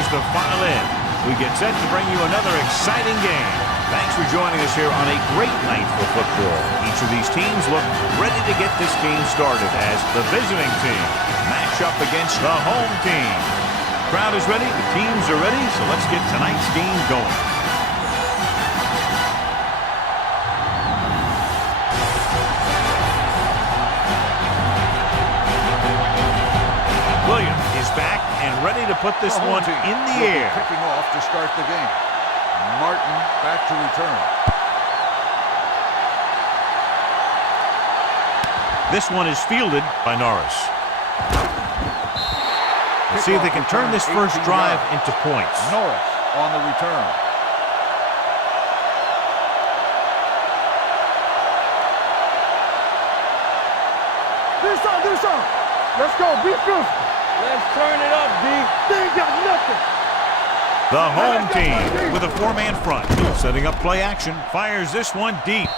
continues to file in. We get set to bring you another exciting game. Thanks for joining us here on a great night for football. Each of these teams look ready to get this game started as the visiting team match up against the home team. Crowd is ready, the teams are ready, so let's get tonight's game going. Williams is back and ready to put this one in the air. Kicking off to start the game. Martin back to return. This one is fielded by Norris. Let's see if they can turn this first drive into points. Norris on the return. Do some. Let's go. Be good. Let's turn it up, D. They ain't got nothing. The home team with a four-man front. Setting up play action. Fires this one deep.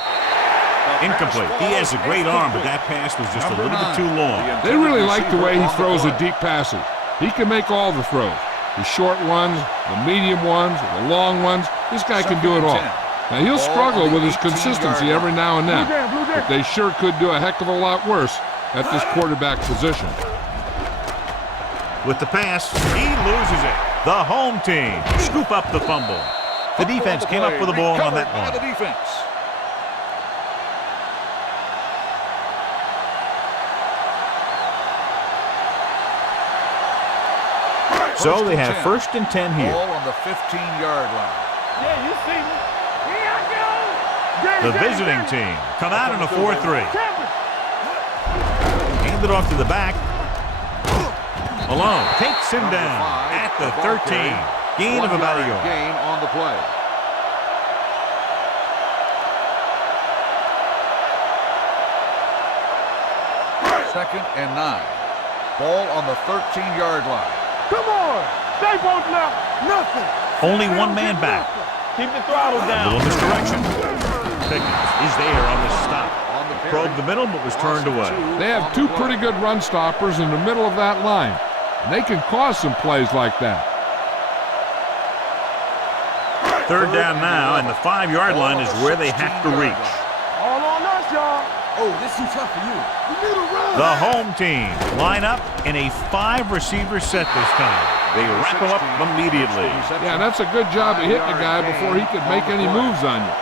Incomplete. He has a great arm, but that pass was just a little bit too long. They really like the way he throws the deep passes. He can make all the throws. The short ones, the medium ones, the long ones. This guy can do it all. Now, he'll struggle with his consistency every now and then, but they sure could do a heck of a lot worse at this quarterback position. With the pass, he loses it. The home team scoop up the fumble. The defense came up with the ball on that one. The defense. So they have first and 10 here. Ball on the 15-yard line. Yeah, you see me. Here I go. The visiting team come out in a 4-3. Hand it off to the back. Malone takes him down at the 13. Gain of about a yard. Gain on the play. Second and 9. Ball on the 13-yard line. Come on. They won't know nothing. Only one man back. Keep the throttle A down. little misdirection. Pickens is there on the stop. Probed the middle, but was turned away. They have two pretty good run stoppers in the middle of that line. And they can cause some plays like that. Third down now, and the 5-yard line is where they have to reach. All on us, y'all. Oh, this too tough for you. We need a run. The home team line up in a 5-receiver set this time. They wrap him up immediately. Yeah, that's a good job of hitting the guy before he could make any moves on you.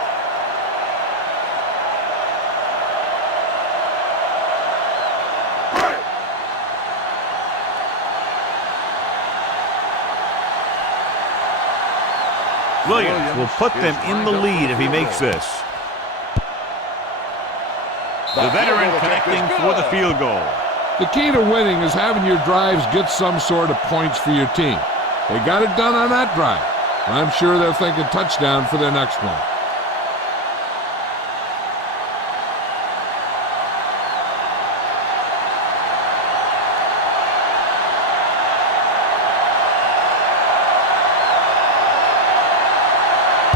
Williams will put them in the lead if he makes this. The veteran connecting for the field goal. The key to winning is having your drives get some sort of points for your team. They got it done on that drive. I'm sure they're thinking touchdown for their next one.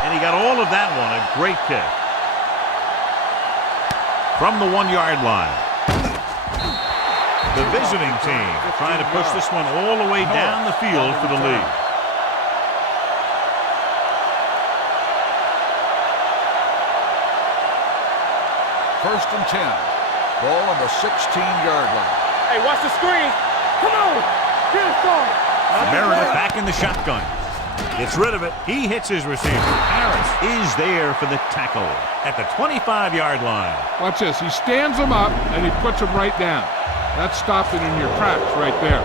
And he got all of that one. A great kick. From the 1-yard line. The visiting team trying to push this one all the way down the field for the lead. First and 10. Ball on the 16-yard line. Hey, watch the screen. Come on. Get it started. Meredith back in the shotgun. Gets rid of it. He hits his receiver. Harris is there for the tackle at the 25-yard line. Watch this. He stands him up, and he puts him right down. That's stopping in your tracks right there.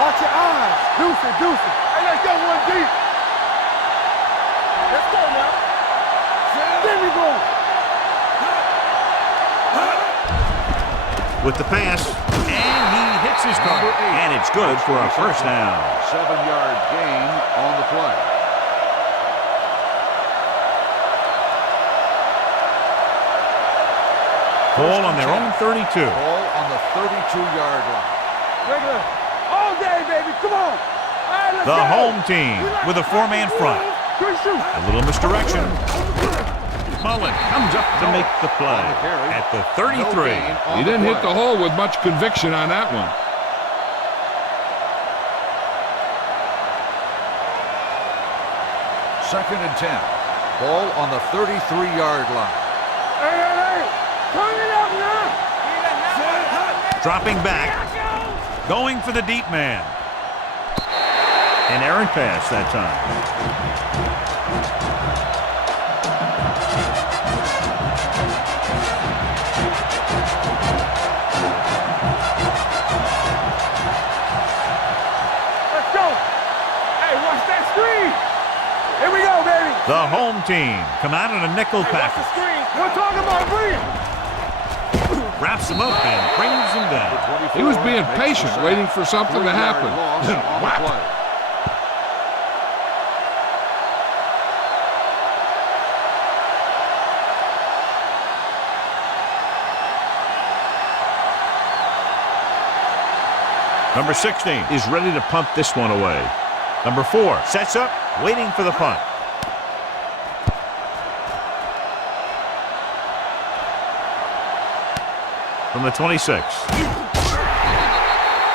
Watch your eyes. Deuce it. Hey, let's go one deep. Let's go now. There we go. With the pass, and he hits his target, and it's good for a first down. 7-yard gain on the play. Ball on their own 32. Ball on the 32-yard line. Regular. All day, baby. Come on. Right, let's The go. home team with a 4-man front. Good shoot. A little misdirection. Mullen comes up to make the play at the 33. He didn't hit the hole with much conviction on that one. Second and 10. Ball on the 33-yard line. Hey! Turn it up now! Dropping back. Going for the deep man. An errant pass that time. Let's go! Hey, watch that screen! Here we go, baby! The home team come out in a nickel Hey, watch package. the screen! We're talking about brilliant! Wraps him up and brings him down. He was being patient, waiting for something to happen. Whap. Number 16 is ready to punt this one away. Number 4 sets up, waiting for the punt. From the 26.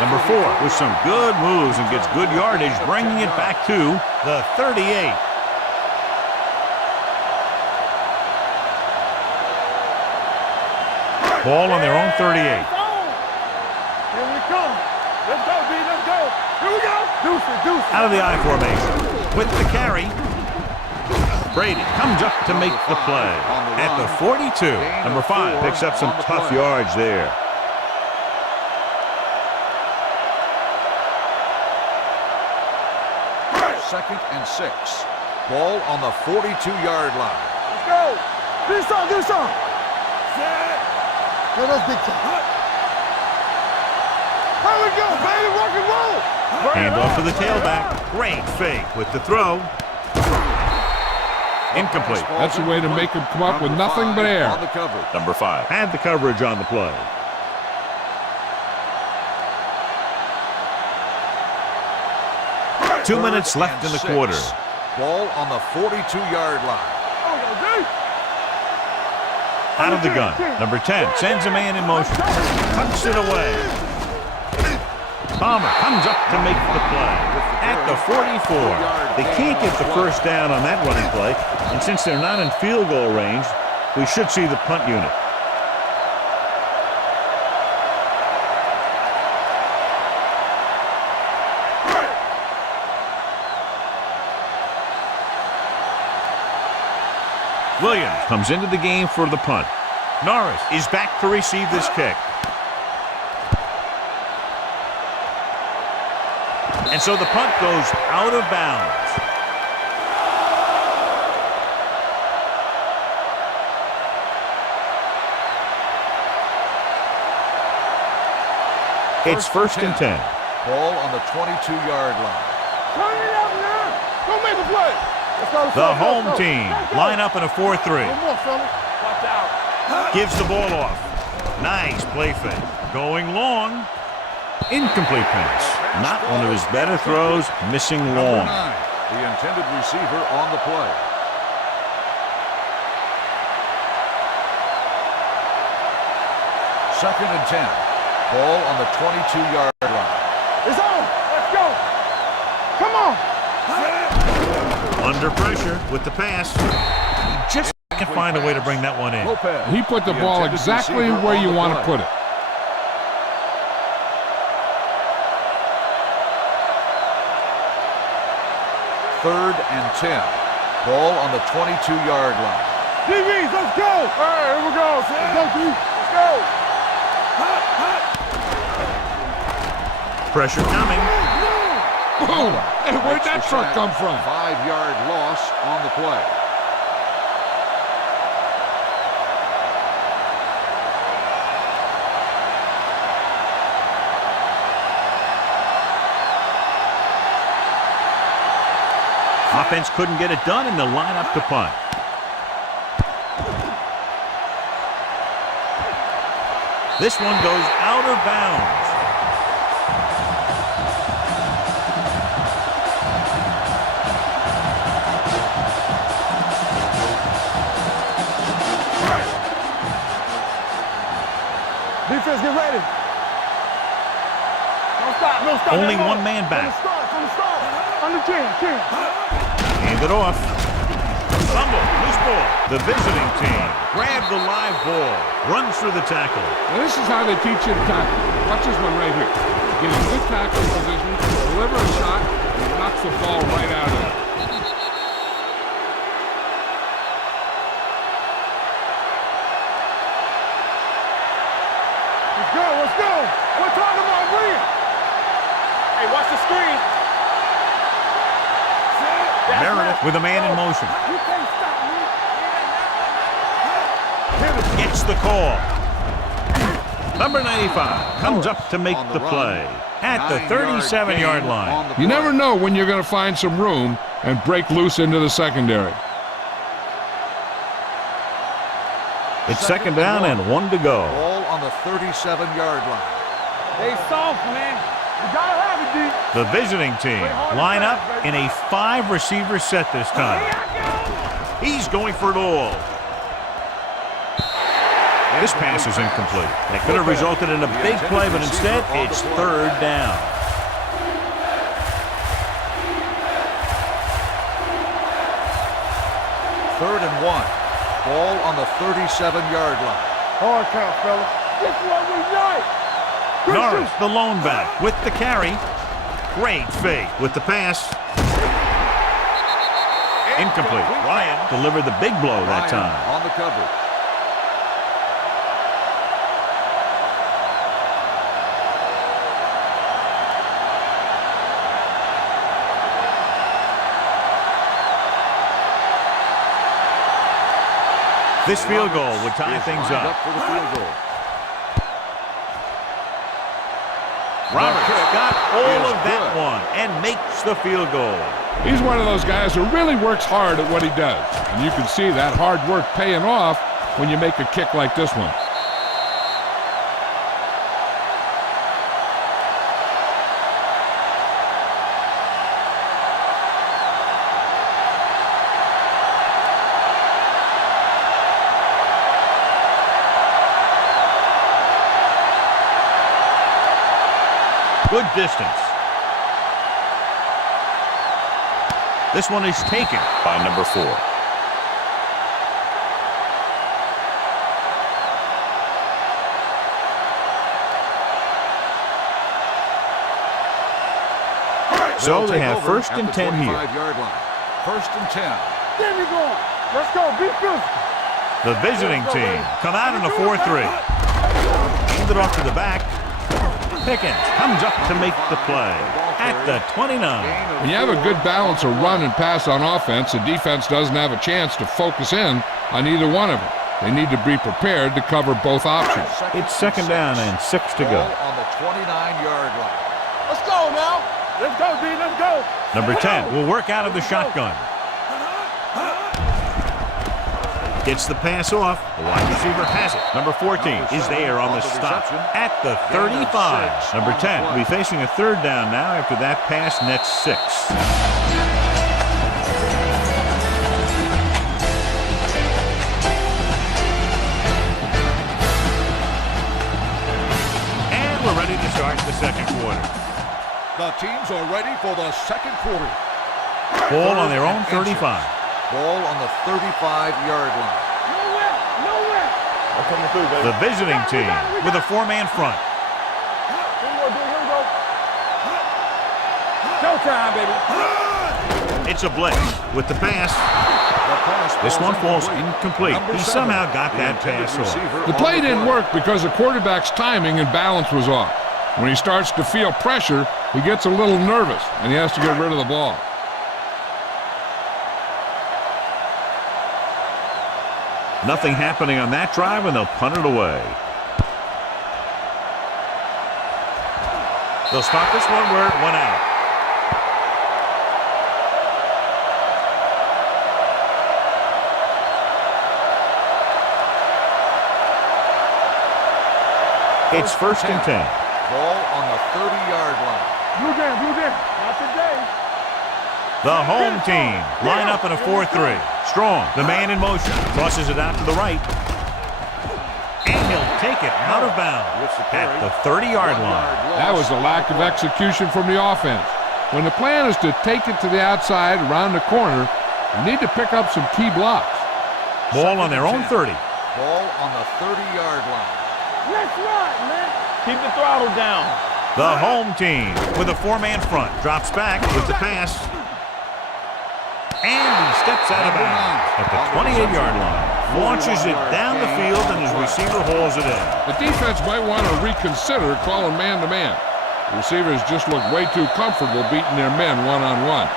Number 4 with some good moves and gets good yardage, bringing it back to the 38. Ball on their own 38. Here we come! Let's go, D! Let's go! Here we go! Deuce. Out of the I formation. With the carry. Brady comes up to make the play at the 42. Number 5 picks up some tough yards there. Second and 6. Ball on the 42-yard line. Let's go! Do some! Let us big time. Here we go, baby! Rock and roll! Hand off to the tailback. Great fake with the throw. Incomplete. That's a way to make him come up with nothing but air. On the cover. Number 5 had the coverage on the play. Two minutes left in the quarter. Ball on the 42-yard line. Out of the gun. Number 10 sends a man in motion. Tucks it away. Palmer comes up to make the play at the 44. They can't get the first down on that running play, and since they're not in field goal range, we should see the punt unit. Williams comes into the game for the punt. Norris is back to receive this kick. And so the punt goes out of bounds. It's first and 10. Ball on the 22-yard line. Turn it up now! Go make a play! Let's go, The home team line up in a 4-3. One more, fella. Watch out. Gives the ball off. Nice play fake. Going long. Incomplete pass. Not one of his better throws, missing long. Number 9, the intended receiver on the play. Second and 10. Ball on the 22-yard line. It's on! Let's go! Come on! Under pressure with the pass. He just can't find a way to bring that one in. Lopez, He put the ball intended exactly receiver where on you the want to play. put it. Third and 10. Ball on the 22-yard line. DBs, let's go! All right, here we go. Let's go, D. Let's go! Pressure coming. Boom! Hey, where'd Makes that the truck sack. come from? 5-yard loss on the play. Offense couldn't get it done, and they'll line up to punt. This one goes out of bounds. Defense, get ready. Don't stop, no stop. Only one man back. From the start. Under 10. Hand it off. Fumble, loose ball. The visiting team grabs the live ball, runs through the tackle. Now this is how they teach you to tackle. Watch this one right here. Get in good tackling position, deliver a shot, and knocks the ball right out of it. Let's go. We're talking about William. Hey, watch the screen. Meredith with a man in motion. You can't stop me. Gets the call. Number 95 comes up to make the play at the 37-yard line. You never know when you're going to find some room and break loose into the secondary. It's second down and 1 to go. Ball on the 37-yard line. They soft, man. You gotta have it, D. The visiting team line up in a 5-receiver set this time. He's going for it all. This pass is incomplete. It could have resulted in a big play, but instead it's third down. Third and 1. Ball on the 37-yard line. Hard count, fellas. This is what we like. Norris, the lone back, with the carry. Great fake with the pass. Incomplete. Ryan delivered the big blow that time. On the coverage. This field goal would tie things up. For the field goal. Roberts got all of that one and makes the field goal. He's one of those guys who really works hard at what he does. And you can see that hard work paying off when you make a kick like this one. Good distance. This one is taken by number 4. So they have first and 10 here. Yard line. First and 10. There we go. Let's go. Be physical. The visiting team come out in a 4-3. Hand it off to the back. Pickens comes up to make the play at the 29. When you have a good balance of run and pass on offense, the defense doesn't have a chance to focus in on either one of them. They need to be prepared to cover both options. It's second down and 6 to go. On the 29-yard line. Let's go now. Let's go, D. Let's go. Number 10 will work out of the shotgun. Gets the pass off. The wide receiver has it. Number 14 is there on the stop at the 35. Number 10 will be facing a third down now after that pass nets 6. And we're ready to start the second quarter. The teams are ready for the second quarter. Ball on their own 35. Ball on the 35-yard line. Nowhere. I'm coming through, baby. The visiting team with a 4-man front. Here we go. Showtime, baby. It's a blitz with the pass. This one falls incomplete. He somehow got that pass off. The play didn't work because the quarterback's timing and balance was off. When he starts to feel pressure, he gets a little nervous, and he has to get rid of the ball. Nothing happening on that drive, and they'll punt it away. They'll spot this one where it went out. It's first and 10. Ball on the 30-yard line. Blue game. Not today. The home team line up in a 4-3. Strong, the man in motion, tosses it out to the right. And he'll take it out of bounds at the 30-yard line. That was a lack of execution from the offense. When the plan is to take it to the outside around the corner, you need to pick up some key blocks. Ball on their own 30. Ball on the 30-yard line. Let's ride, man. Keep the throttle down. The home team with a four-man front drops back with the pass. And he steps out of bounds at the 28-yard line. Launches it down the field, and his receiver hauls it in. The defense might want to reconsider calling man-to-man. The receivers just look way too comfortable beating their men one-on-one.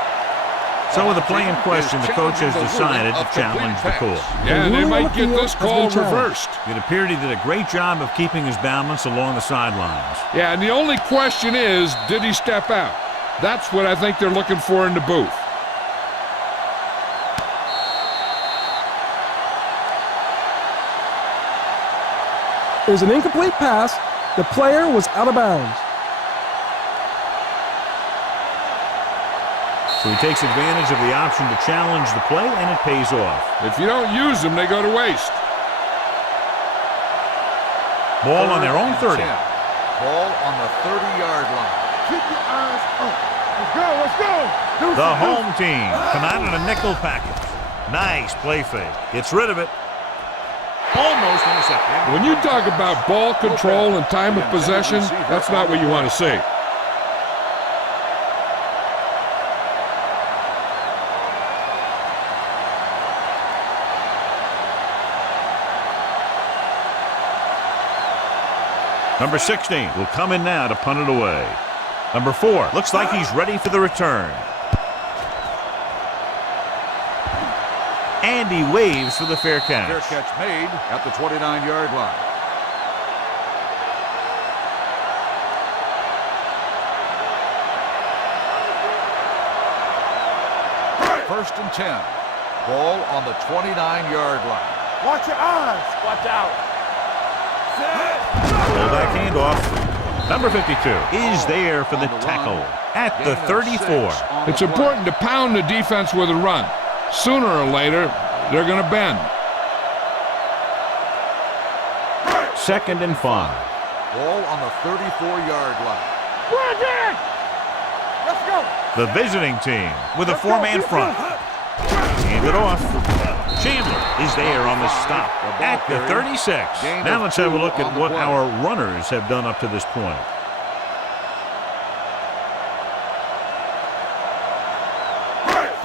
So with the play in question, the coach has decided to challenge the call. Yeah, and they might get this call reversed. It appeared he did a great job of keeping his balance along the sidelines. Yeah, and the only question is, did he step out? That's what I think they're looking for in the booth. It was an incomplete pass. The player was out of bounds. So he takes advantage of the option to challenge the play, and it pays off. If you don't use them, they go to waste. Ball on their own 30. Ball on the 30-yard line. Keep your eyes up. Let's go, let's go. The home team come out in a nickel package. Nice play fake. Gets rid of it. Almost intercepted. When you talk about ball control and time of possession, that's not what you want to see. Number 16 will come in now to punt it away. Number 4 looks like he's ready for the return. And he waves for the fair catch. Fair catch made at the 29-yard line. First and 10. Ball on the 29-yard line. Watch your eyes. Watch out. Fullback handoff. Number 52 is there for the tackle at the 34. It's important to pound the defense with a run. Sooner or later, they're going to bend. 2nd and 5. Ball on the 34-yard line. We're again. Let's go. The visiting team with a four-man front. Hand it off. Chandler is there on the stop at the 36. Now let's have a look at what our runners have done up to this point.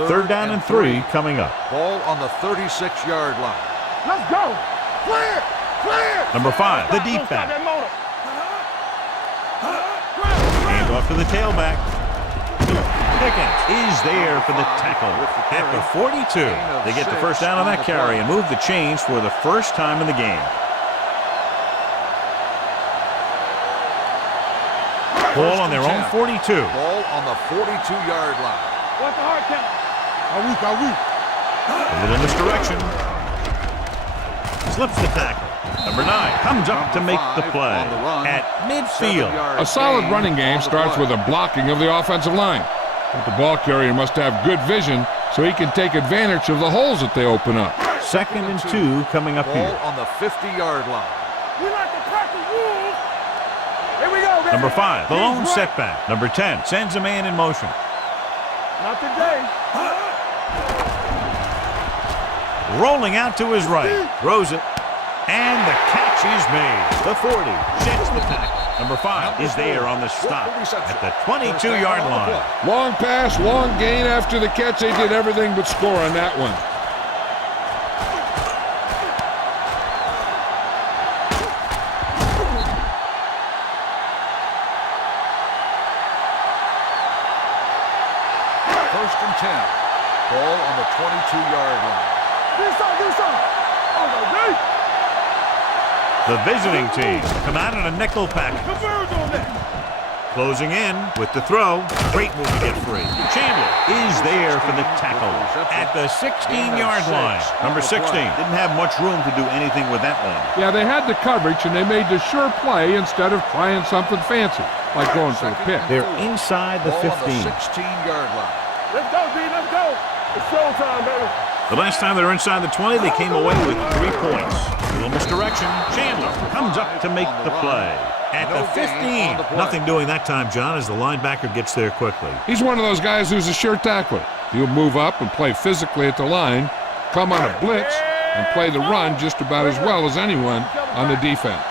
Third down and 3 coming up. Ball on the 36-yard line. Let's go. Clear. Clear. Number 5, the deep back. Hand off to the tailback. Pickens is there for the tackle at the 42. They get the first down on that carry and move the chains for the first time in the game. Ball on their own 42. Ball on the 42-yard line. What's the hard count? Are we? A little misdirection. Slips the tackle. Number 9 comes up to make the play at midfield. A solid running game starts with a blocking of the offensive line. But the ball carrier must have good vision so he can take advantage of the holes that they open up. 2nd and 2 coming up here. Ball on the 50-yard line. We like to crack the rules. Here we go, baby. Number 5, the lone setback. Number 10 sends a man in motion. Not today. Rolling out to his right. Throws it. And the catch is made. The 40 sheds the tackle. Number 5 is there on the stop at the 22-yard line. Long pass, long gain after the catch. They did everything but score on that one. First and 10. Ball on the 22-yard line. Do something. Oh, my God. The visiting team come out in a nickel package. Converge on that. Closing in with the throw. Great move to get free. Chandler is there for the tackle at the 16-yard line. Number 16 didn't have much room to do anything with that one. Yeah, they had the coverage, and they made the sure play instead of trying something fancy, like going for the pick. They're inside the 15. Ball on the 16-yard line. Let's go, D. Let's go. It's showtime, baby. The last time they were inside the 20, they came away with 3 points. A little misdirection. Chandler comes up to make the play. At the 15. Nothing doing that time, John, as the linebacker gets there quickly. He's one of those guys who's a sure tackler. He'll move up and play physically at the line, come on a blitz, and play the run just about as well as anyone on the defense.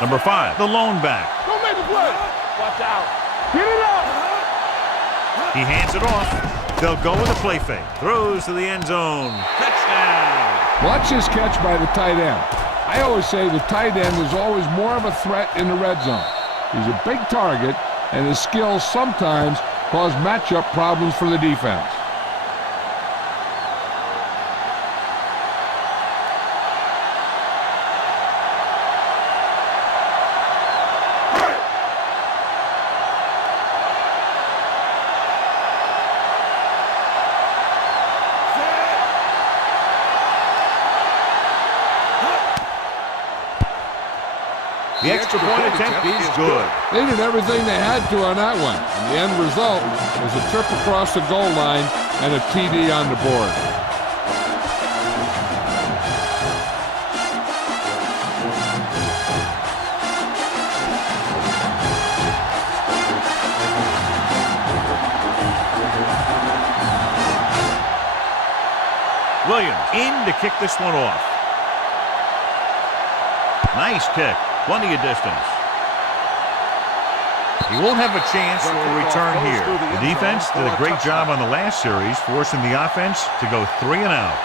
Number 5, the lone back. Go make the play. Watch out. Get it up. He hands it off. They'll go with a play fake. Throws to the end zone. Touchdown. Watch this catch by the tight end. I always say the tight end is always more of a threat in the red zone. He's a big target, and his skills sometimes cause matchup problems for the defense. The extra point attempt is good. They did everything they had to on that one. And the end result was a trip across the goal line and a TD on the board. Williams in to kick this one off. Nice kick. Plenty of distance. He won't have a chance for a return here. The defense did a great job on the last series, forcing the offense to go 3 and out.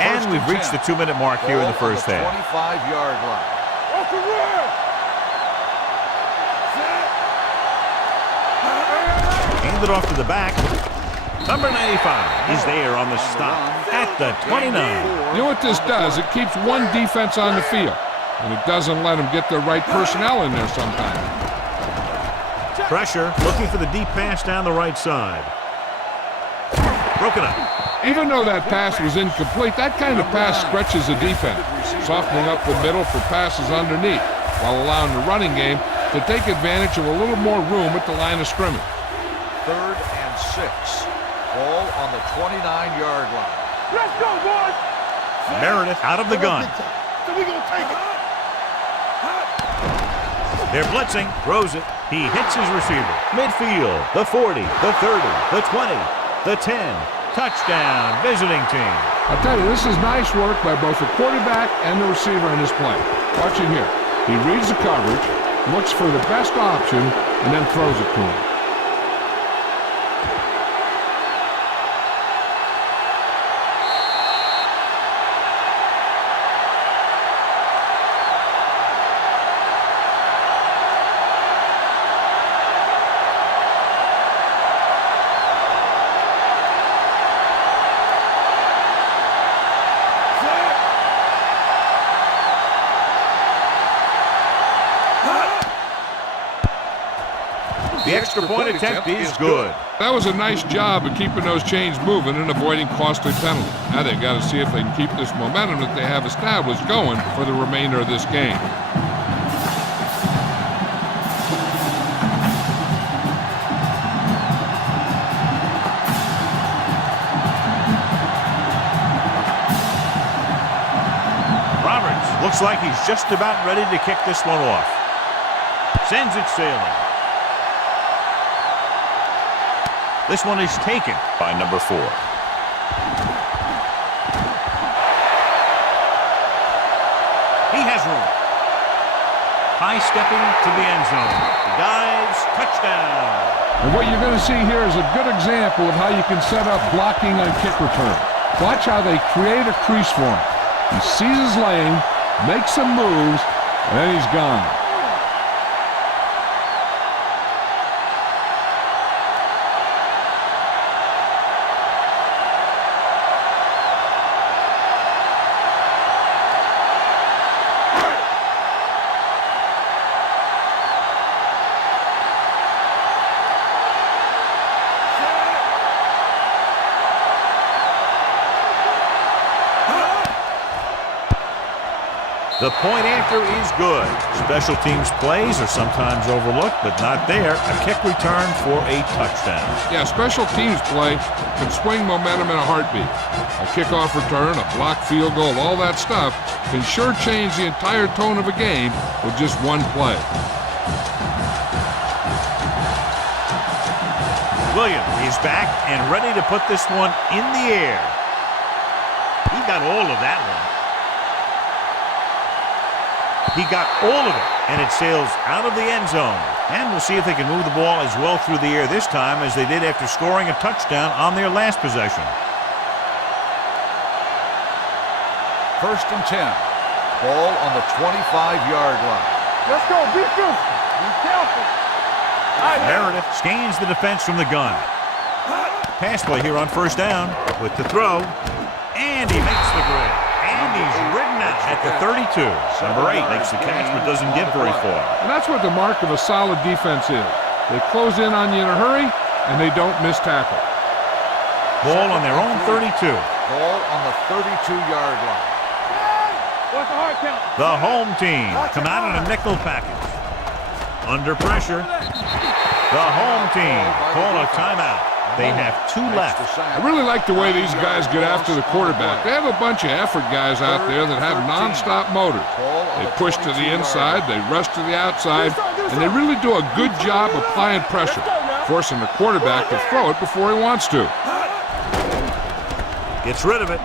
And we've reached the 2-minute mark here in the first half. 25-yard line. Off the run. Hand it off to the back. Number 95 is there on the stop at the 29. You know what this does? It keeps one defense on the field, and it doesn't let them get the right personnel in there sometimes. Pressure, looking for the deep pass down the right side. Broken up. Even though that pass was incomplete, that kind of pass stretches the defense, softening up the middle for passes underneath, while allowing the running game to take advantage of a little more room at the line of scrimmage. 3rd and 6. Ball on the 29-yard line. Let's go, boys. Meredith out of the gun. So we gonna take it. They're blitzing. Throws it. He hits his receiver. Midfield. The 40. The 30. The 20. The 10. Touchdown. Visiting team. I'll tell you, this is nice work by both the quarterback and the receiver in this play. Watch it here. He reads the coverage, looks for the best option, and then throws it to him. The extra point attempt is good. That was a nice job of keeping those chains moving and avoiding costly penalties. Now they've got to see if they can keep this momentum that they have established going for the remainder of this game. Roberts looks like he's just about ready to kick this one off. Sends it sailing. This one is taken by number 4. He has room. High stepping to the end zone. He dives. Touchdown. And what you're going to see here is a good example of how you can set up blocking on kick return. Watch how they create a crease for him. He sees his lane, makes some moves, and then he's gone. The point after is good. Special teams plays are sometimes overlooked, but not there. A kick return for a touchdown. Yeah, special teams play can swing momentum in a heartbeat. A kickoff return, a blocked field goal, all that stuff can sure change the entire tone of a game with just one play. Williams is back and ready to put this one in the air. He got all of that one. He got all of it, and it sails out of the end zone. And we'll see if they can move the ball as well through the air this time as they did after scoring a touchdown on their last possession. 1st and 10. Ball on the 25-yard line. Let's go. Be careful. Be careful. Meredith scans the defense from the gun. Pass play here on 1st down with the throw. And he makes the grab. And he's ridden out at the 32. Number 8 makes the catch but doesn't get very far. And that's what the mark of a solid defense is. They close in on you in a hurry, and they don't miss tackle. Ball on their own 32. Ball on the 32-yard line. What's the hard count? The home team come out in a nickel package. Under pressure. The home team call a timeout. They have 2 left. I really like the way these guys get after the quarterback. They have a bunch of effort guys out there that have nonstop motors. They push to the inside, they rush to the outside, and they really do a good job applying pressure, forcing the quarterback to throw it before he wants to. Gets rid of it.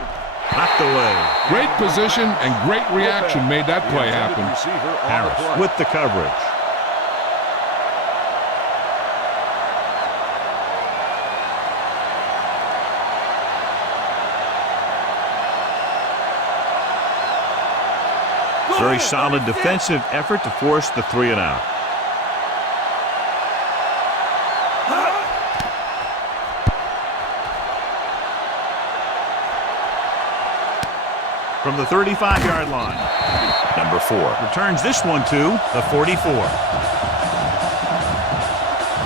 Knocked away. Great position and great reaction made that play happen. Harris with the coverage. Very solid defensive effort to force the 3 and out. From the 35-yard line. Number 4 returns this one to the 44.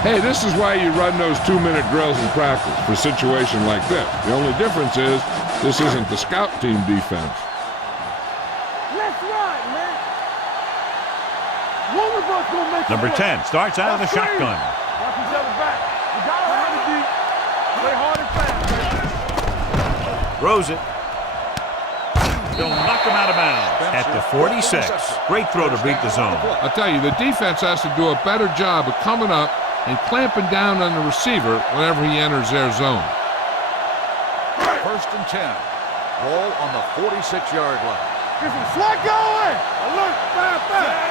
Hey, this is why you run those 2-minute drills in practice for a situation like this. The only difference is this isn't the scout team defense. Number 10 starts out of the shotgun. Watch each other back. You got to have it deep. Play hard and fast. Throws it. They'll knock him out of bounds at the 46. Great throw to beat the zone. I'll tell you, the defense has to do a better job of coming up and clamping down on the receiver whenever he enters their zone. 1st and 10. Ball on the 46-yard line. Get some slack going. Alert. Fast.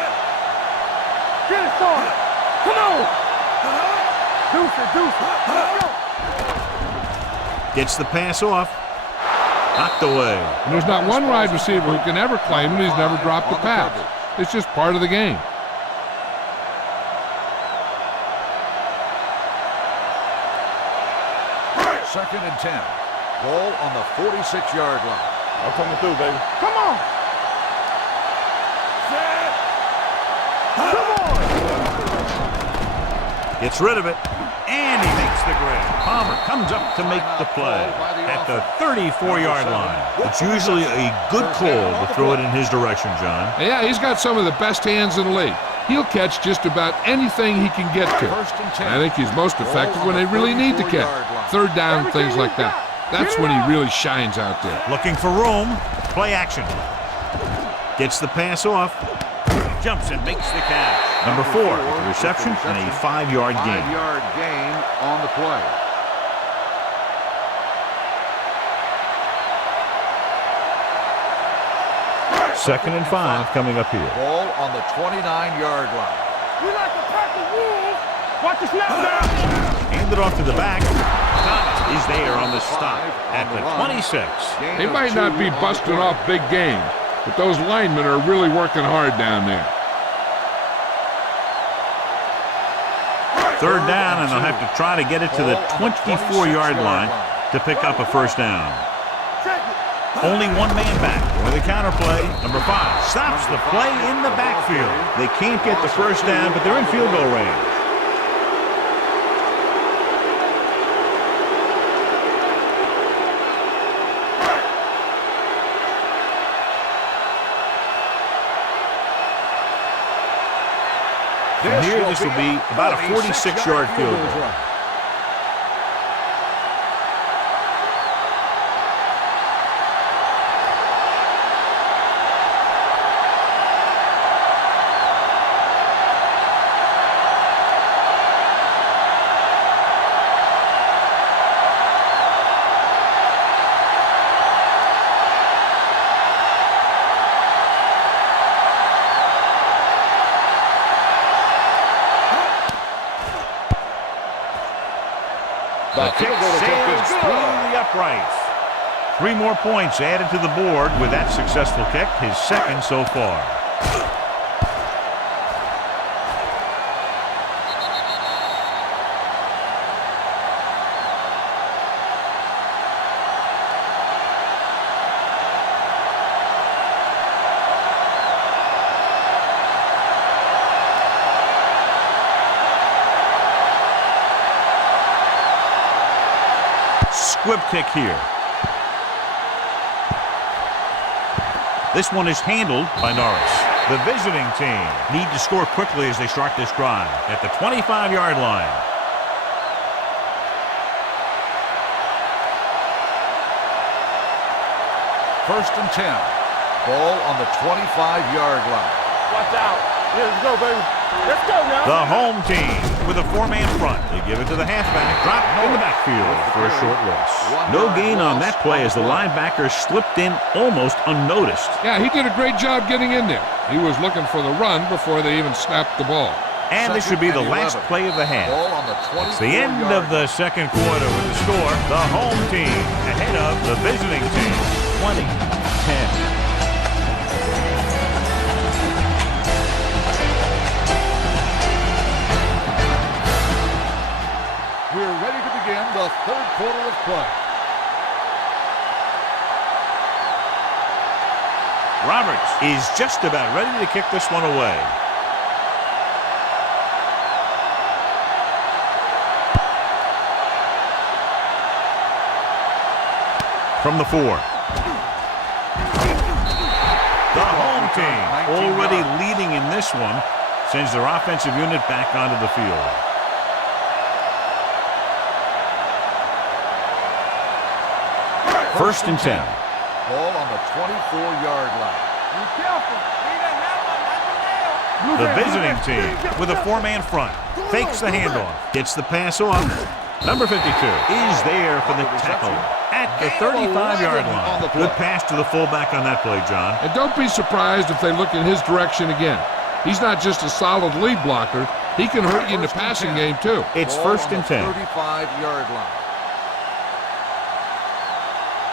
Get it started. Come on. Deuce it. Let's go. Gets the pass off. Knocked away. And there's not one wide receiver who can ever claim that he's never dropped a pass. It's just part of the game. 2nd and 10. Ball on the 46-yard line. I'm coming through, baby. Come on. Gets rid of it, and he makes the grab. Palmer comes up to make the play at the 34-yard line. It's usually a good call to throw it in his direction, John. Yeah, he's got some of the best hands in the league. He'll catch just about anything he can get to. I think he's most effective when they really need to catch. 3rd down, things like that. That's when he really shines out there. Looking for room. Play action. Gets the pass off. Jumps and makes the catch. Number 4, the reception and a 5-yard gain. 5-yard gain on the play. Second and 5 coming up here. Ball on the 29-yard line. We like to pack the wolves. Watch the snap down. Hand it off to the back. Thomas is there on the stop at the 26. They might not be busting off big games, but those linemen are really working hard down there. 3rd down, and they'll have to try to get it to the 24-yard line to pick up a 1st down. Only one man back with a counter play. Number 5 stops the play in the backfield. They can't get the 1st down, but they're in field goal range. From here, this will be about a 46-yard field goal. The kick sails through the uprights. 3 more points added to the board with that successful kick, his second so far. Squib kick here. This one is handled by Norris. The visiting team need to score quickly as they start this drive at the 25-yard line. First and 10. Ball on the 25-yard line. Watch out. Let's go, baby. Let's go now. The home team with a 4-man front. They give it to the halfback. Drop in the backfield for a short loss. No gain on that play as the linebacker slipped in almost unnoticed. Yeah, he did a great job getting in there. He was looking for the run before they even snapped the ball. And this should be the last play of the half. It's the end of the second quarter with the score. The home team ahead of the visiting team. 20-10. We're ready to begin the third quarter of play. Roberts is just about ready to kick this one away. From the 4. The home team already leading in this one sends their offensive unit back onto the field. First and 10. Ball on the 24-yard line. Be careful. The visiting team with a 4-man front fakes the handoff, gets the pass off. Number 52 is there for the tackle at the 35-yard line. Good pass to the fullback on that play, John. And don't be surprised if they look in his direction again. He's not just a solid lead blocker. He can hurt you in the passing game, too. It's first and 10. 35-yard line.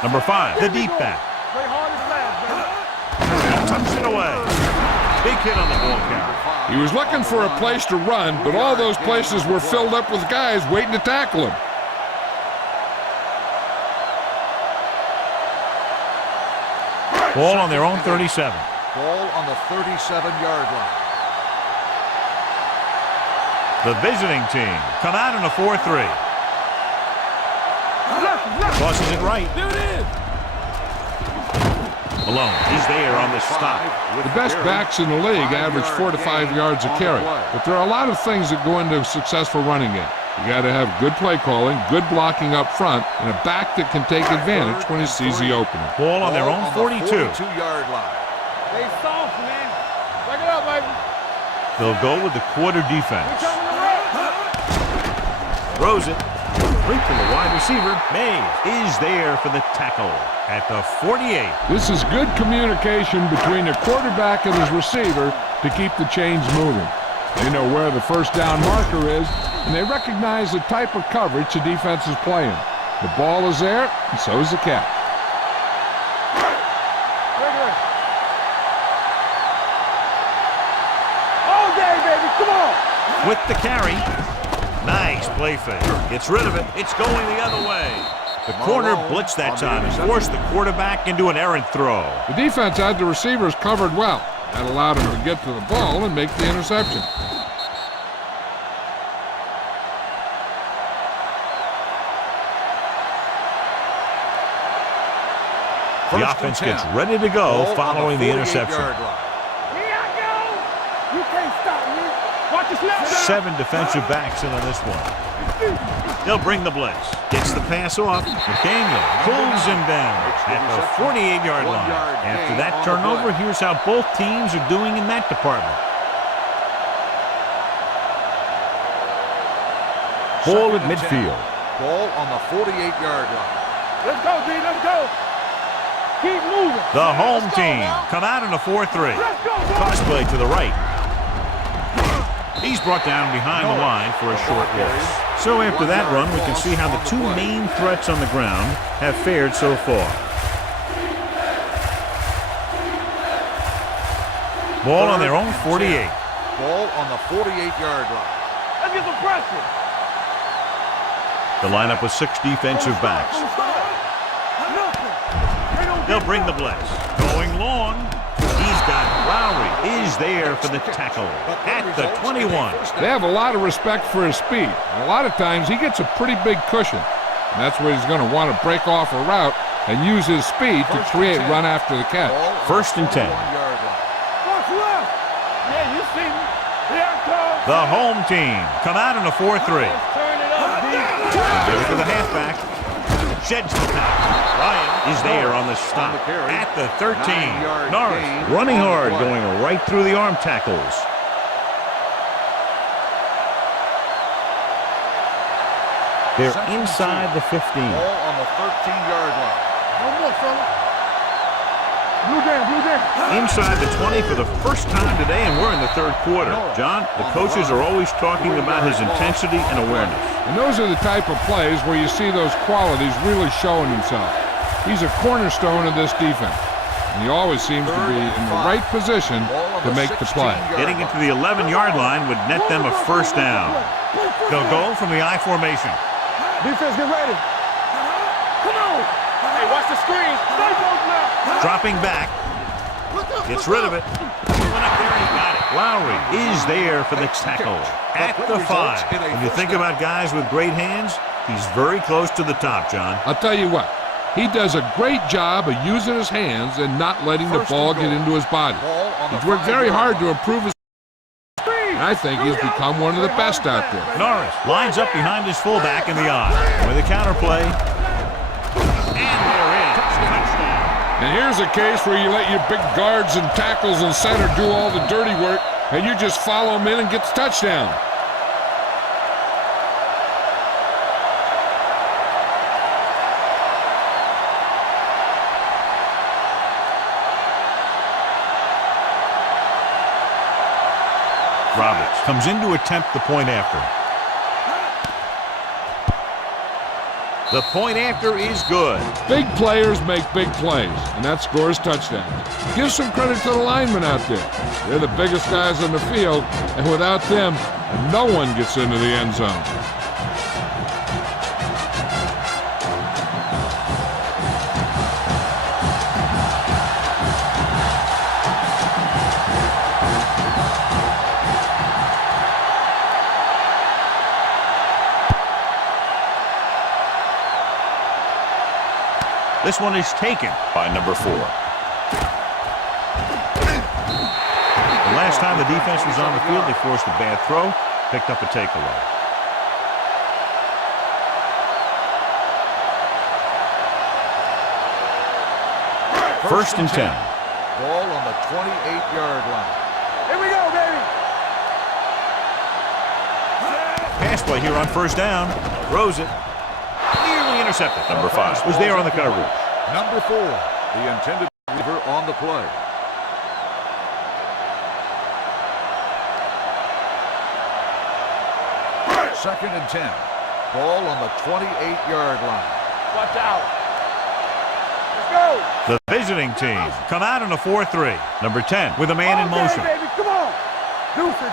Number 5, the deep back. Play hard as last, baby. Tucks it away. Big hit on the ball carrier. He was looking for a place to run, but all those places were filled up with guys waiting to tackle him. Ball on their own 37. Ball on the 37-yard line. The visiting team come out in a 4-3. Tosses it right. There it is. Malone, he's there on the stop. The best backs in the league average 4 to 5 yards a carry, but there are a lot of things that go into a successful running game. You got to have good play calling, good blocking up front, and a back that can take advantage when he sees the opening. Ball on their own 42. 42-yard line. Stay soft, man. Back it up, baby. They'll go with the quarter defense. We're coming to run. Throws it. Right to the wide receiver. Mays is there for the tackle at the 48. This is good communication between the quarterback and his receiver to keep the chains moving. They know where the first down marker is, and they recognize the type of coverage the defense is playing. The ball is there, and so is the catch. All day, baby. Come on. With the carry. Nice play fake. Gets rid of it. It's going the other way. The corner blitzed that time and forced the quarterback into an errant throw. The defense had the receivers covered well. That allowed him to get to the ball and make the interception. The offense gets ready to go following the interception. Here I go. You can't stop me. Watch the snap. 7 defensive backs in on this one. They'll bring the blitz. Gets the pass off. McDaniel pulls him down at the 48-yard line. After that turnover, here's how both teams are doing in that department. Ball at midfield. Ball on the 48-yard line. Let's go, D. Let's go. Keep moving. The home team come out in a 4-3. Let's go, boys. Cross play to the right. He's brought down behind the line for a short loss. So after that run, we can see how the two main threats on the ground have fared so far. Ball on their own 48. Ball on the 48-yard line. Let's get some pressure. The lineup with 6 defensive backs. They'll bring the blitz. Going long. He's got Lowry is there for the tackle at the 21. They have a lot of respect for his speed. And a lot of times he gets a pretty big cushion. And that's where he's going to want to break off a route and use his speed to create run after the catch. 1st and 10. What's left? Yeah, you see me. Here I come. The home team come out in a 4-3. Turn it up, D. Goes to the halfback. Sheds the pass. Ryan is there on the stop at the 13. Norris running hard, going right through the arm tackles. They're inside the 15. Ball on the 13-yard line. No more, fella. Blue game. Inside the 20 for the first time today, and we're in the 3rd quarter. John, the coaches are always talking about his intensity and awareness. And those are the type of plays where you see those qualities really showing himself. He's a cornerstone of this defense, and he always seems to be in the right position to make the play. Getting into the 11-yard line would net them a first down. They'll go from the I formation. Defense, get ready. Come on. Hey, watch the screen. Stay close now. Dropping back. Gets rid of it. Went up there and he got it. Lowry is there for the tackle at the 5. When you think about guys with great hands, he's very close to the top, John. I'll tell you what, he does a great job of using his hands and not letting the ball get into his body. He's worked very hard to improve his and I think he's become one of the best out there. Norris lines up behind his fullback in the eye. With a counterplay. And they're in. Touchdown. And here's a case where you let your big guards and tackles and center do all the dirty work, and you just follow them in and get the touchdown. Roberts comes in to attempt the point after. The point after is good. Big players make big plays, and that scores touchdowns. Give some credit to the linemen out there. They're the biggest guys on the field, and without them, no one gets into the end zone. This one is taken by number 4. The last time the defense was on the field, they forced a bad throw, picked up a takeaway. First and 10. Ball on the 28-yard line. Here we go, baby. Pass play here on first down. Throws it. Nearly intercepted. Number 5 was there on the coverage. Number 4, the intended receiver on the play. Second and 10. Ball on the 28-yard line. Watch out. Let's go. The visiting team come out in a 4-3. Number 10 with a man in motion. Baby, come on. Deuce it.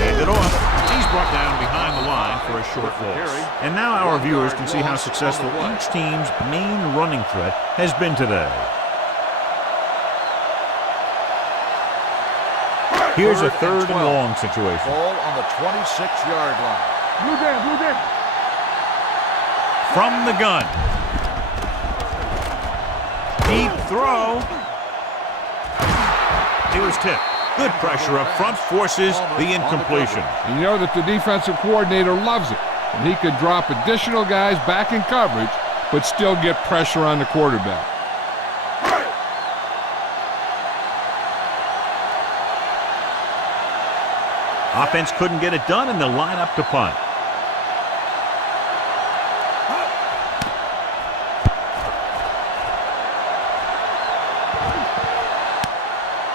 Hand it off. He's brought down behind the line for a short loss. And now our viewers can see how successful each team's main running threat has been today. Here's a third and long situation. Ball on the 26-yard line. Blue game. From the gun. Deep throw. It was tipped. Good pressure up front forces the incompletion. And you know that the defensive coordinator loves it. And he could drop additional guys back in coverage, but still get pressure on the quarterback. Offense couldn't get it done, and they'll line up to punt.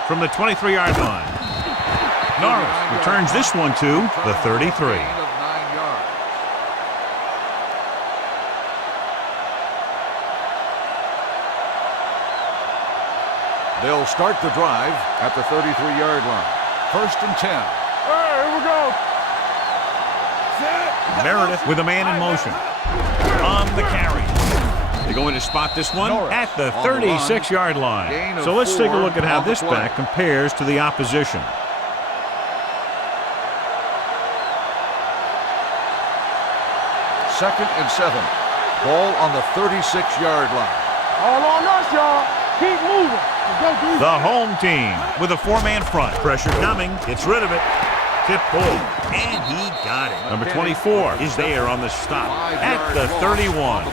From the 23-yard line, Norris returns this one to the 33. They'll start the drive at the 33-yard line. 1st and 10. Here we go. Meredith with a man in motion. On the carry. They're going to spot this one at the 36-yard line. So let's take a look at how this back compares to the opposition. Second and 7. Ball on the 36-yard line. All on us, y'all. Keep moving. The home team with a 4-man front. Pressure coming. Gets rid of it. Tip pull. And he got it. Number 24 is there on the stop at the 31.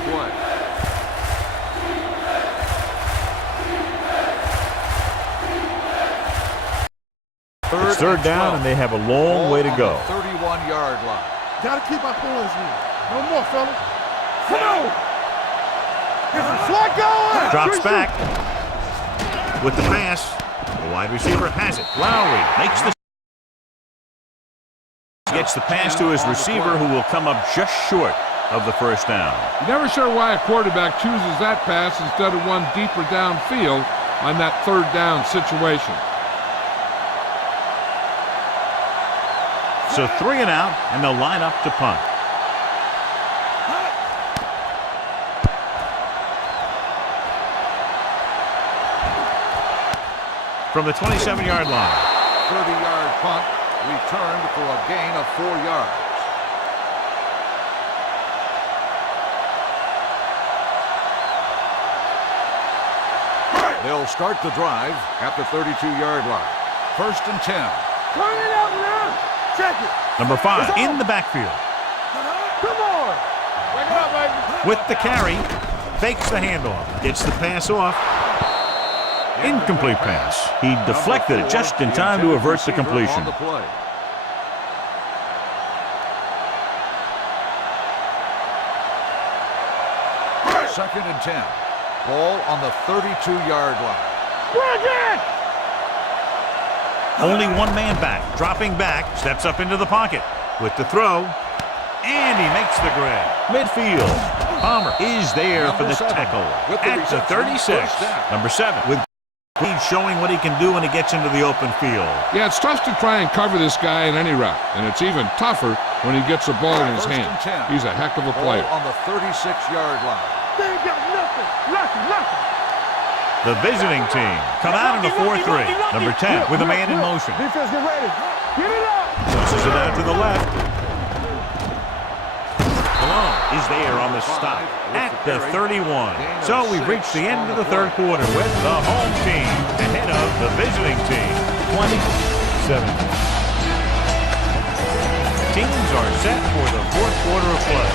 It's third down, and they have a long way to go. 31-yard line. Gotta keep our boys here. No more, fellas. Come on. Get some slack going. Drops back with the pass. The wide receiver has it. Lowry makes the gets the pass to his receiver, who will come up just short of the first down. You're never sure why a quarterback chooses that pass instead of one deeper downfield on that third down situation. So 3 and out, and they'll line up to punt. From the 27-yard line. 30-yard punt returned for a gain of 4 yards. They'll start the drive at the 32-yard line. 1st and 10. Turn it out now. Check it. Number 5 in the backfield. Come on. Bring it up, baby. With the carry, fakes the handoff. Gets the pass off. Incomplete pass. He deflected it just in time to avert the completion. Second and 10. Ball on the 32-yard line. Bring it. Only one man back. Dropping back. Steps up into the pocket. With the throw. And he makes the grab. Midfield. Palmer is there for the tackle at the 36. Number 7 with he's showing what he can do when he gets into the open field. Yeah, it's tough to try and cover this guy in any route, and it's even tougher when he gets the ball in his hand. He's a heck of a player. On the 36-yard line. They ain't got nothing. Nothing. The visiting team come out in the 4-3. Number 10 with a man in motion. Defense, get ready. Get it up. Tosses it out to the left. Malone is there on the stop at the 31. So we've reached the end of the third quarter with the home team ahead of the visiting team, 27. Teams are set for the fourth quarter of play.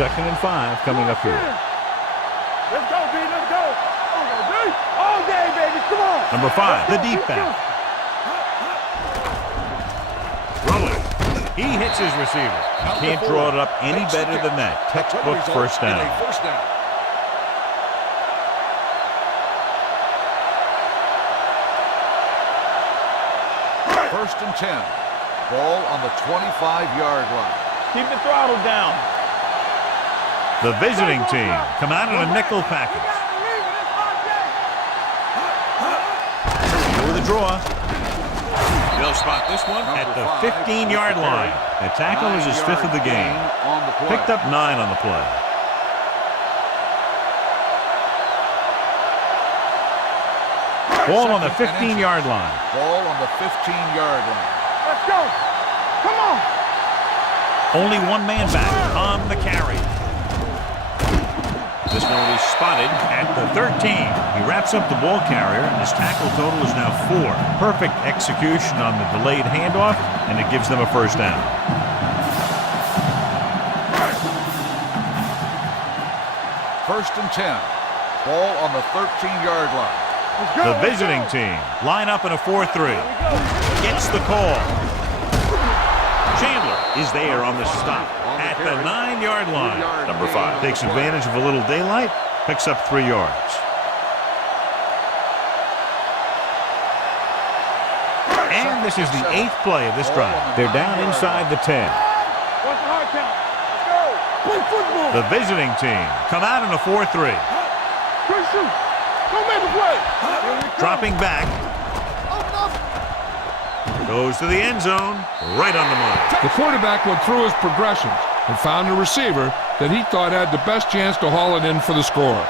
2nd and 5 coming up here. Let's go, B. Let's go. All day, baby. Come on. Number 5, the deep back. Rolling. He hits his receiver. Can't draw it up any better than that. Textbook first down. First and 10. Ball on the 25-yard line. Keep the throttle down. The visiting team come out in a nickel package. With a draw. They'll spot this one at the 15-yard line. The tackle is his 5th of the game. Picked up 9 on the play. Ball on the 15-yard line. Ball on the 15-yard line. Let's go. Come on. Only one man back on the carry. This one will be spotted at the 13. He wraps up the ball carrier, and his tackle total is now 4. Perfect execution on the delayed handoff, and it gives them a first down. First and 10. Ball on the 13-yard line. The visiting team line up in a 4-3. Gets the call. Chandler is there on the stop at the 9-yard line. Number 5 takes advantage of a little daylight, picks up 3 yards. And this is the 8th play of this drive. They're down inside the 10. What's the hard count? Let's go. Play football. The visiting team come out in a 4-3. Good shoot. Don't make a play. Dropping back. Goes to the end zone, right on the mark. The quarterback went through his progressions and found a receiver that he thought had the best chance to haul it in for the score.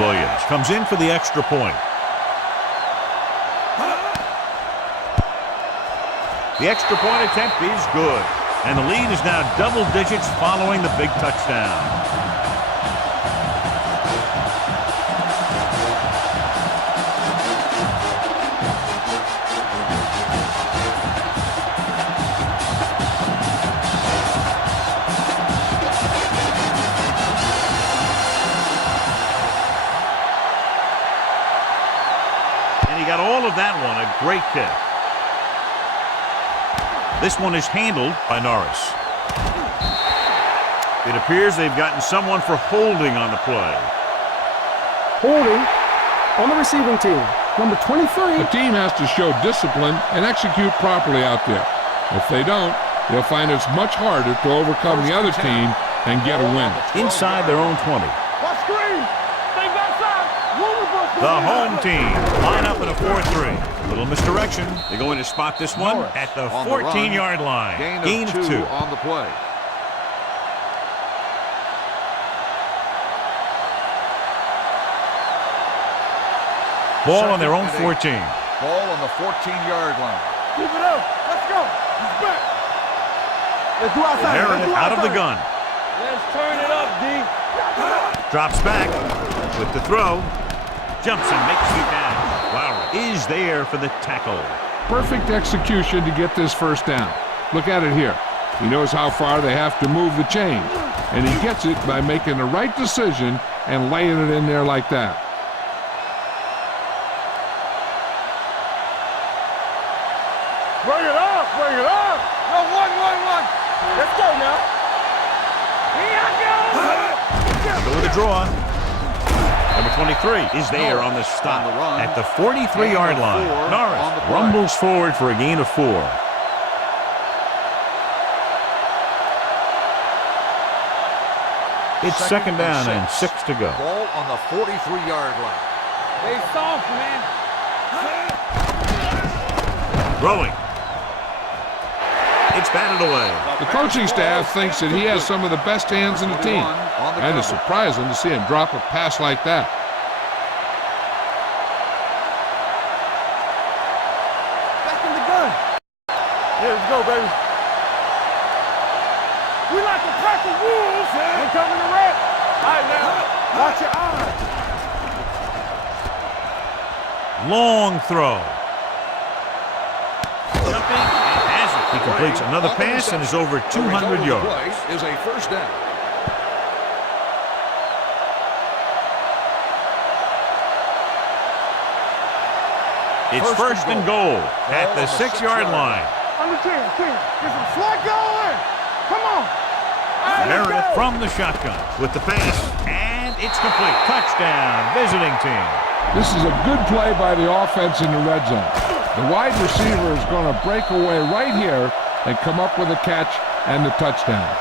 Williams comes in for the extra point. The extra point attempt is good, and the lead is now double digits following the big touchdown. And he got all of that one, a great kick. This one is handled by Norris. It appears they've gotten someone for holding on the play. Holding on the receiving team. Number 23. The team has to show discipline and execute properly out there. If they don't, they'll find it's much harder to overcome the other team and get a win. Inside their own 20. Watch screen. Stay backside. The home team line up in a 4-3. A little misdirection. They're going to spot this one at the 14-yard line. Gain of 2 on the play. Ball on their own 14. Ball on the 14-yard line. Keep it up. Let's go. He's back. Let's do outside. Meredith out of the gun. Let's turn it up, D. Drops back with the throw. Jumps and makes the catch. Lowry is there for the tackle. Perfect execution to get this first down. Look at it here. He knows how far they have to move the chains, and he gets it by making the right decision and laying it in there like that. Bring it up. Bring it up. No, one. Let's go now. Here I go. Go with the draw. Number 23 is there on the stop at the 43-yard line. Norris rumbles forward for a gain of 4. It's second down and 6 to go. Ball on the 43-yard line. Stay soft, man. Throwing. It's batted away. The coaching staff thinks that he has some of the best hands in the team, and it's surprising to see him drop a pass like that. Back in the gun. Yeah, let's go, baby. We like to crack the wolves. We're coming to wreck. All right, now. Watch your eyes. Long throw. Jumping and has it. He completes another pass and is over 200 yards. Is a first down. It's first and goal at the 6-yard line. On the 10. Get some slot going. Come on. Meredith from the shotgun with the pass, and it's complete. Touchdown, visiting team. This is a good play by the offense in the red zone. The wide receiver is going to break away right here and come up with a catch and the touchdown.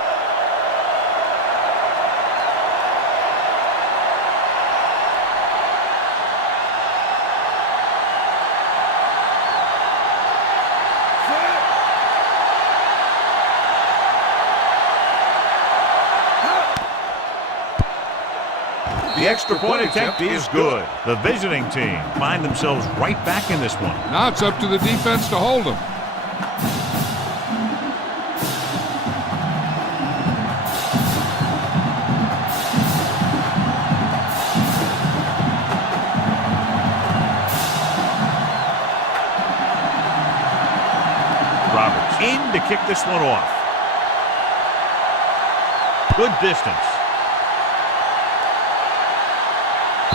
The extra point attempt is good. The visiting team find themselves right back in this one. Now it's up to the defense to hold them. In to kick this one off. Good distance.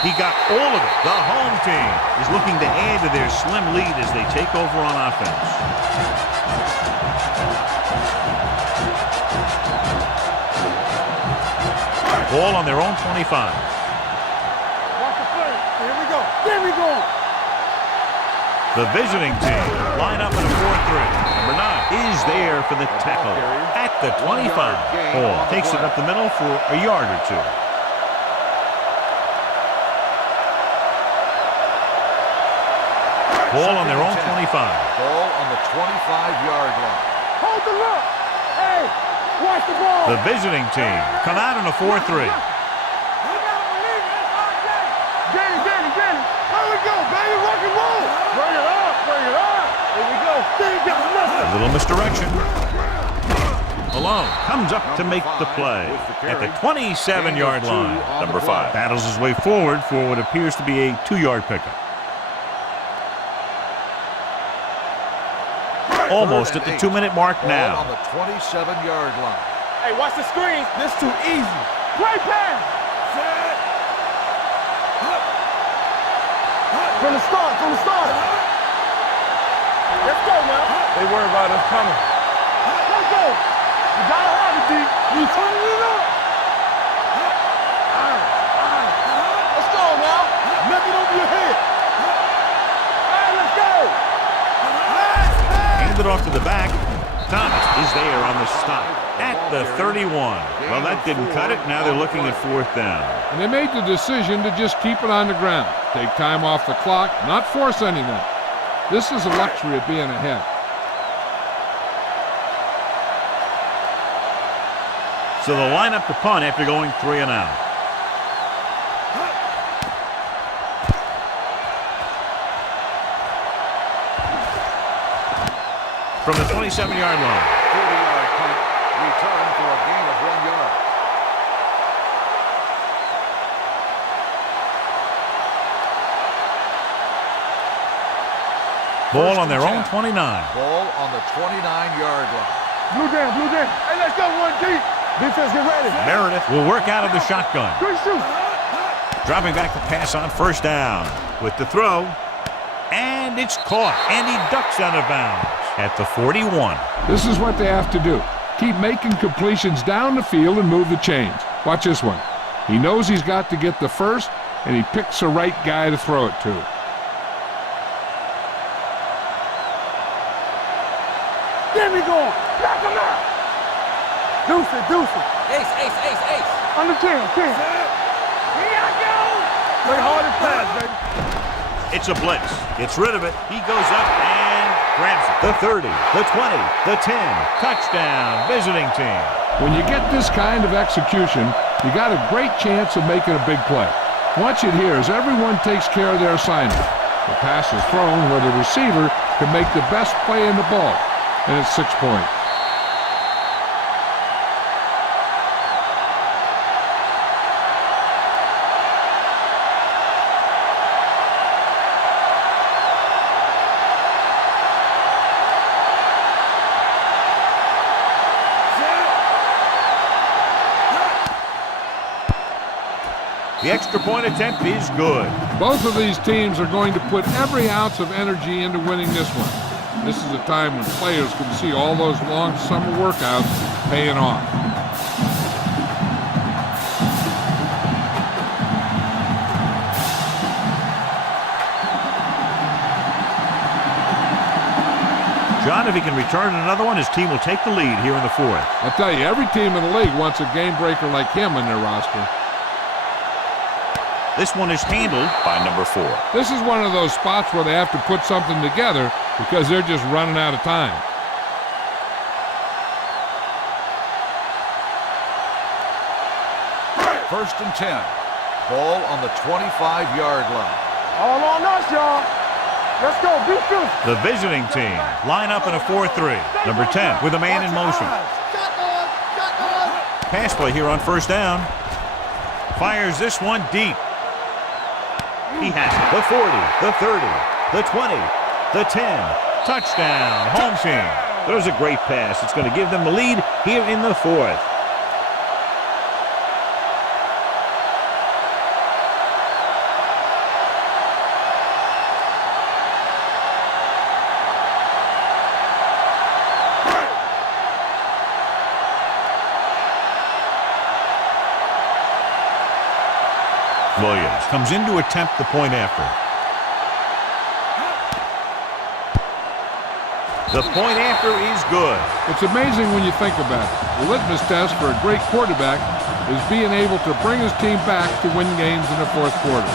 He got all of it. The home team is looking to add to their slim lead as they take over on offense. Ball on their own 25. Watch the play. Here we go. There we go. The visiting team line up in a 4-3. Number 9 is there for the tackle at the 25. Ball takes it up the middle for a yard or two. Ball on their own 25. Ball on the 25-yard line. Hold the look. Hey, watch the ball. The visiting team come out in a 4-3. Get it. Here we go, baby. Rock and roll. Bring it up. Here we go. A little misdirection. Malone comes up to make the play at the 27-yard line. Number 5 battles his way forward for what appears to be a 2-yard pickup. Almost at the 2-minute mark now. On the 27-yard line. Hey, watch the screen. This too easy. Play pass. From the start. Let's go now. They worry about us coming. Let's go. You gotta have it, D. You turning it up. Let's go now. Knock it over your head. All right, let's go. Hand it off to the back. Thomas is there on the stop at the 31. Well, that didn't cut it. Now they're looking at 4th down. And they made the decision to just keep it on the ground. Take time off the clock, not force anything. This is a luxury of being ahead. So they'll line up to punt after going 3 and out. From the 27-yard line. 40-yard punt. Return for a gain of 1 yard. Ball on their own 29. Ball on the 29-yard line. Blue down. Hey, let's go, 1D. Defense, get ready. Meredith will work out of the shotgun. Good shoot. Dropping back to pass on 1st down with the throw. And it's caught. And he ducks out of bounds at the 41. This is what they have to do. Keep making completions down the field and move the chains. Watch this one. He knows he's got to get the first, and he picks the right guy to throw it to. There we go. Back him up. Deuce it. Ace. Under 10. Here I go. Play hard and fast, baby. It's a blitz. Gets rid of it. He goes up and grabs it. The 30, the 20, the 10. Touchdown, visiting team. When you get this kind of execution, you got a great chance of making a big play. Watch it here as everyone takes care of their assignment. The pass is thrown where the receiver can make the best play in the ball, and it's 6 points. The extra point attempt is good. Both of these teams are going to put every ounce of energy into winning this one. This is a time when players can see all those long summer workouts paying off. John, if he can return another one, his team will take the lead here in the 4th. I'll tell you, every team in the league wants a game breaker like him in their roster. This one is handled by number 4. This is one of those spots where they have to put something together because they're just running out of time. First and 10. Ball on the 25-yard line. All on us, y'all. Let's go. Be good. The visiting team line up in a 4-3. Number 10 with a man in motion. Pass play here on first down. Fires this one deep. He has it. The 40, the 30, the 20, the 10. Touchdown, home team. There's a great pass. It's going to give them the lead here in the fourth. Williams comes in to attempt the point after. The point after is good. It's amazing when you think about it. The litmus test for a great quarterback is being able to bring his team back to win games in the fourth quarter.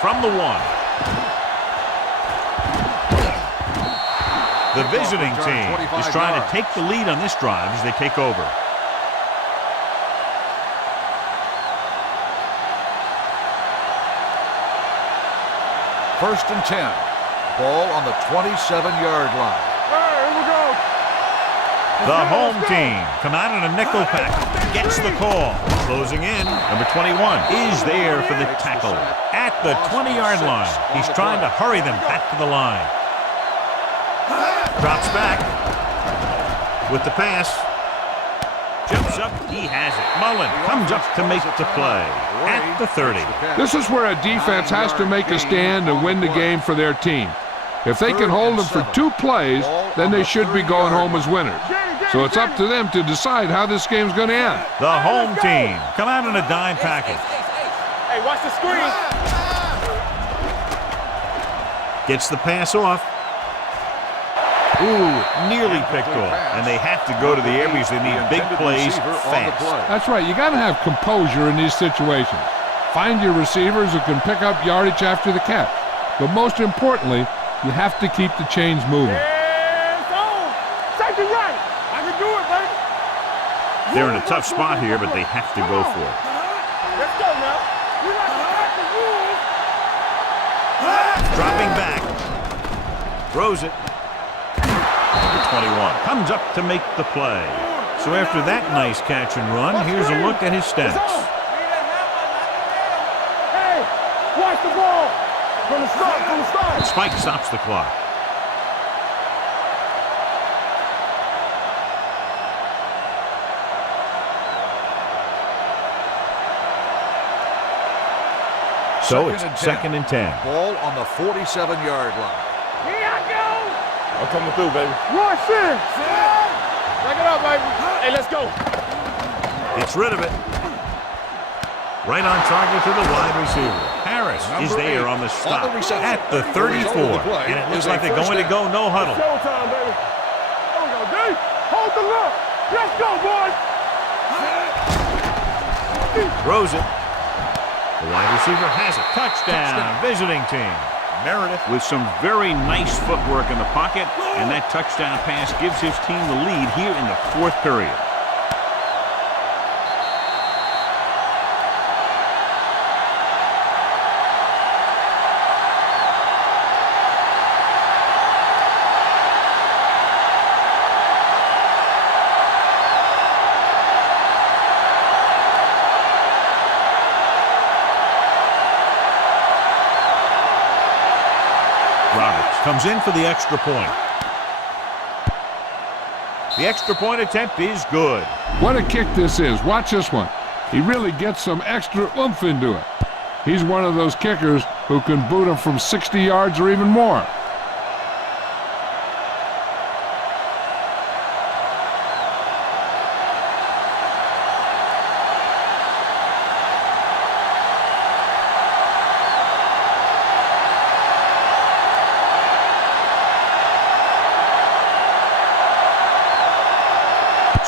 From the 1. The visiting team is trying to take the lead on this drive as they take over. First and 10. Ball on the 27-yard line. Here we go. The home team come out in a nickel pack. Gets the call. Closing in. Number 21 is there for the tackle. At the 20-yard line. He's trying to hurry them back to the line. Drops back. With the pass. Jumps up. He has it. Mullen comes up to make the play. At the 30. This is where a defense has to make a stand and win the game for their team. If they can hold them for 2 plays, then they should be going home as winners. So it's up to them to decide how this game's going to end. The home team come out in a dime package. Hey, watch the screen. Gets the pass off. Ooh, nearly picked off. And they have to go to the air because they need big plays fast. That's right. You got to have composure in these situations. Find your receivers who can pick up yardage after the catch. But most importantly, you have to keep the chains moving. It's on. Safety right. I can do it, baby. They're in a tough spot here, but they have to go for it. Let's go now. We like to break the rules. Dropping back. Throws it. Number 21 comes up to make the play. So after that nice catch and run, here's a look at his stats. Hey, watch the ball. From the start. Spike stops the clock. So it's second and 10. Ball on the 47-yard line. Here I go. I'm coming through, baby. Rush in. Back it up, baby. Hey, let's go. Gets rid of it. Right on target to the wide receiver. Harris is there on the stop at the 34. And it looks like they're going to go no huddle. Showtime, baby. There we go, D. Hold the look. Let's go, boys. Throws it. The wide receiver has it. Touchdown, visiting team. Meredith with some very nice footwork in the pocket, and that touchdown pass gives his team the lead here in the fourth period. Comes in for the extra point. The extra point attempt is good. What a kick this is. Watch this one. He really gets some extra oomph into it. He's one of those kickers who can boot him from 60 yards or even more.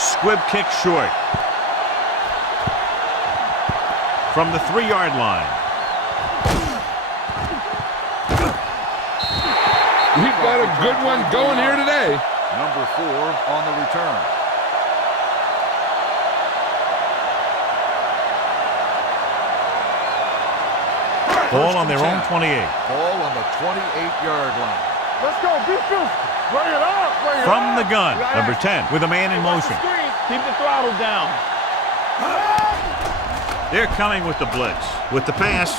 Squib kick short. From the 3-yard line. We've got a good one going here today. Number 4 on the return. Ball on their own 28. Ball on the 28-yard line. Let's go. Be physical. Bring it up. Bring it From the up. gun, number 10, with a man in motion. Keep the throttle down. They're coming with the blitz. With the pass,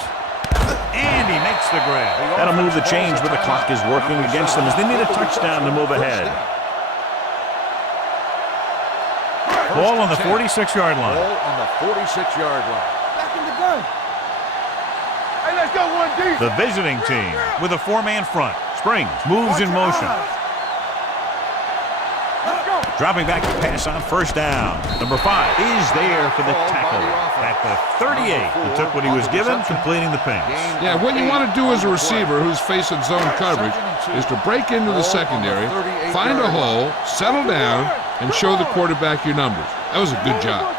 and he makes the grab. That'll move the chains, but the clock is working against them as they need a touchdown to move ahead. Ball on the 46-yard line. Ball on the 46-yard line. Back in the gun. Hey, let's go, 1D. The visiting team with a 4-man front. Springs moves in motion. Dropping back to pass on first down. Number 5 is there for the tackle at the 38. He took what he was given, completing the pass. Yeah, what you want to do as a receiver who's facing zone coverage is to break into the secondary, find a hole, settle down, and show the quarterback your numbers. That was a good job.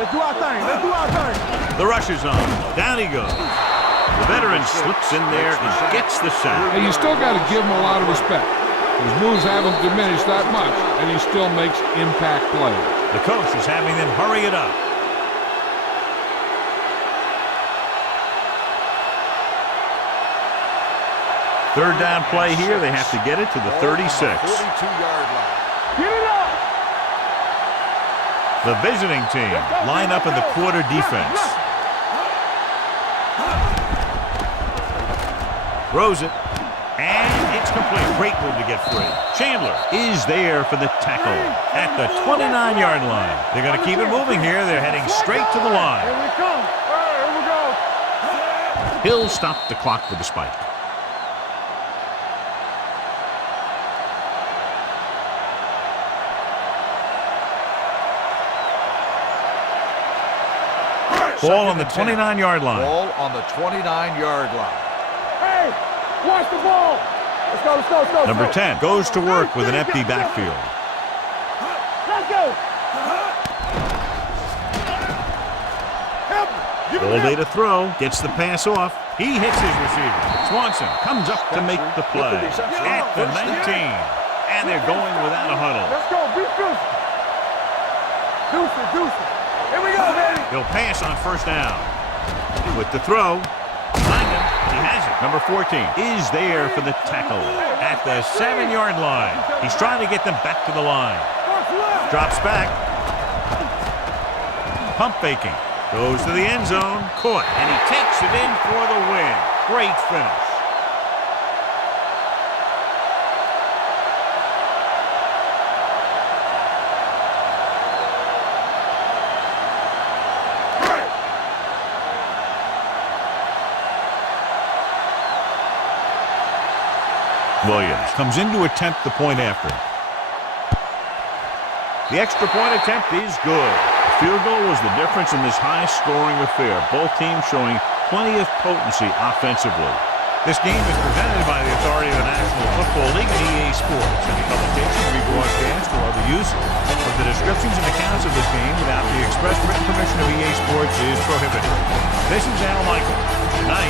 Let's do our thing. Let's do our thing. The rush is on. Down he goes. The veteran slips in there and gets the sack. Hey, you still got to give him a lot of respect. His moves haven't diminished that much, and he still makes impact plays. The coach is having them hurry it up. Third down play here. They have to get it to the 36. 42-yard line. Get it up. The visiting team line up in the quarter defense. Throws it. And it's complete. Great move to get free. Chandler is there for the tackle at the 29-yard line. They're going to keep it moving here. They're heading straight to the line. Here we come. Here we go. He'll stop the clock with the spike. Ball on the 29-yard line. Ball on the 29-yard line. Hey, watch the ball. Let's go, let's go, let's go. Number 10 goes to work with an empty backfield. Let's go. All day to throw. Gets the pass off. He hits his receiver. Swanson comes up to make the play at the 19. And they're going without a huddle. Let's go, be physical. Deuce it, deuce it. Here we go, baby. He'll pass on first down. With the throw. Langdon, he has it. Number 14 is there for the tackle at the 7-yard line. He's trying to get them back to the line. Drops back. Pump faking. Goes to the end zone. Caught. And he takes it in for the win. Great finish. Williams comes in to attempt the point after. The extra point attempt is good. The field goal was the difference in this high-scoring affair. Both teams showing plenty of potency offensively. This game is presented by the authority of the National Football League and EA Sports. Any publication, rebroadcast, or other use of the descriptions and accounts of this game without the express written permission of EA Sports is prohibited. This is Al Michael. Good night.